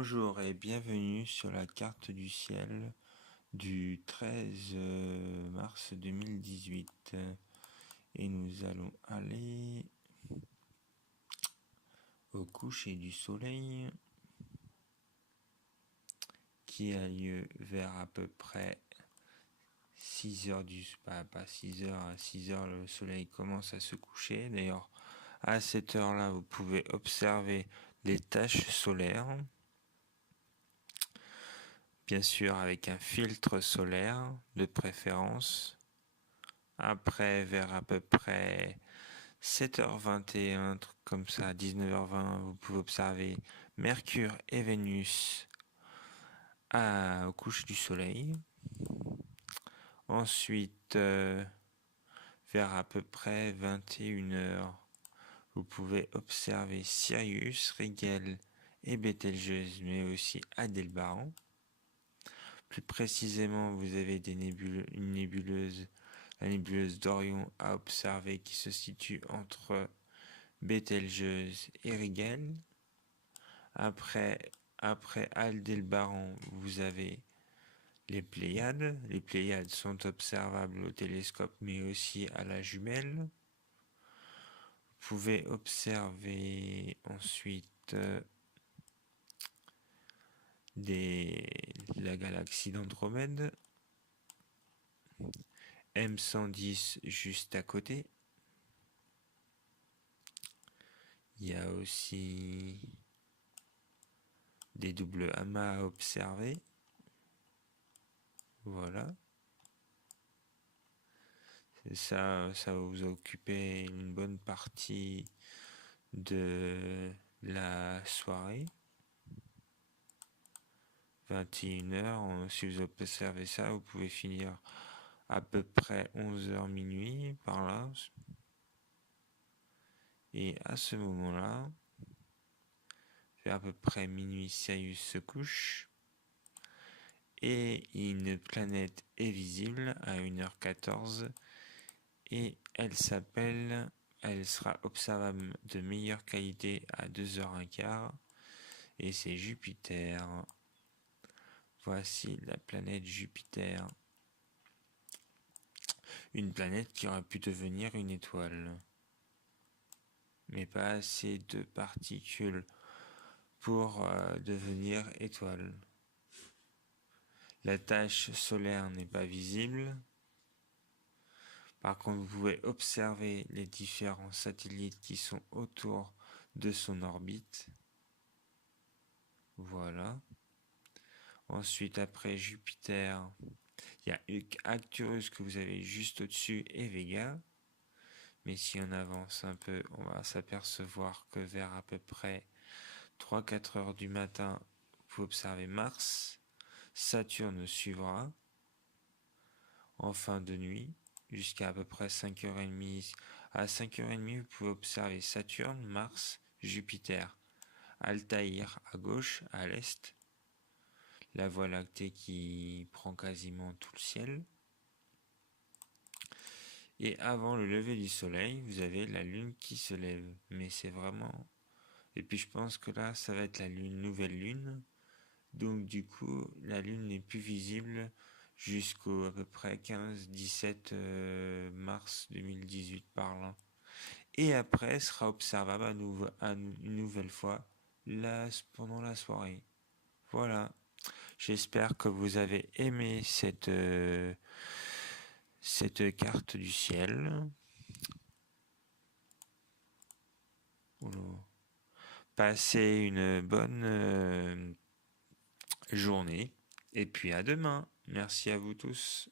Bonjour et bienvenue sur la carte du ciel du 13 mars 2018. Et nous allons aller au coucher du soleil qui a lieu vers à peu près 6 heures pas 6 heures, à 6 heures le soleil commence à se coucher. D'ailleurs, à cette heure-là, vous pouvez observer les taches solaires. Bien sûr avec un filtre solaire de préférence. Après, vers à peu près 7h21, truc comme ça, 19h20, vous pouvez observer Mercure et Vénus aux couches du soleil. Ensuite, vers à peu près 21h, vous pouvez observer Sirius, Rigel et Bételgeuse, mais aussi Aldébaran. Plus précisément, vous avez une nébuleuse, la nébuleuse d'Orion à observer qui se situe entre Bételgeuse et Rigel. Après Aldébaran, vous avez les Pléiades. Les Pléiades sont observables au télescope mais aussi à la jumelle. Vous pouvez observer ensuite la galaxie d'Andromède, M110 juste à côté. Il y a aussi des doubles amas à observer. Voilà. Ça va vous occuper une bonne partie de la soirée. 21h, si vous observez ça, vous pouvez finir à peu près 11h minuit par là. Et à ce moment-là, vers à peu près minuit, Sirius se couche. Et une planète est visible à 1h14. Et elle sera observable de meilleure qualité à 2h15. Et c'est Jupiter. Voici la planète Jupiter. Une planète qui aurait pu devenir une étoile. Mais pas assez de particules pour devenir étoile. La tache solaire n'est pas visible. Par contre, vous pouvez observer les différents satellites qui sont autour de son orbite. Voilà. Ensuite, après Jupiter, il y a Arcturus que vous avez juste au-dessus et Vega. Mais si on avance un peu, on va s'apercevoir que vers à peu près 3-4 heures du matin, vous pouvez observer Mars. Saturne suivra en fin de nuit jusqu'à peu près 5h30. À 5h30, vous pouvez observer Saturne, Mars, Jupiter, Altaïr à gauche, à l'est, la Voie lactée qui prend quasiment tout le ciel. Et avant le lever du soleil, vous avez la lune qui se lève. Mais c'est vraiment... Et puis je pense que là, ça va être la nouvelle lune. Donc du coup, la lune n'est plus visible jusqu'au à peu près 15-17 mars 2018 par là. Et après, sera observable une nouvelle fois pendant la soirée. Voilà. J'espère que vous avez aimé cette carte du ciel. Passez une bonne journée. Et puis à demain. Merci à vous tous.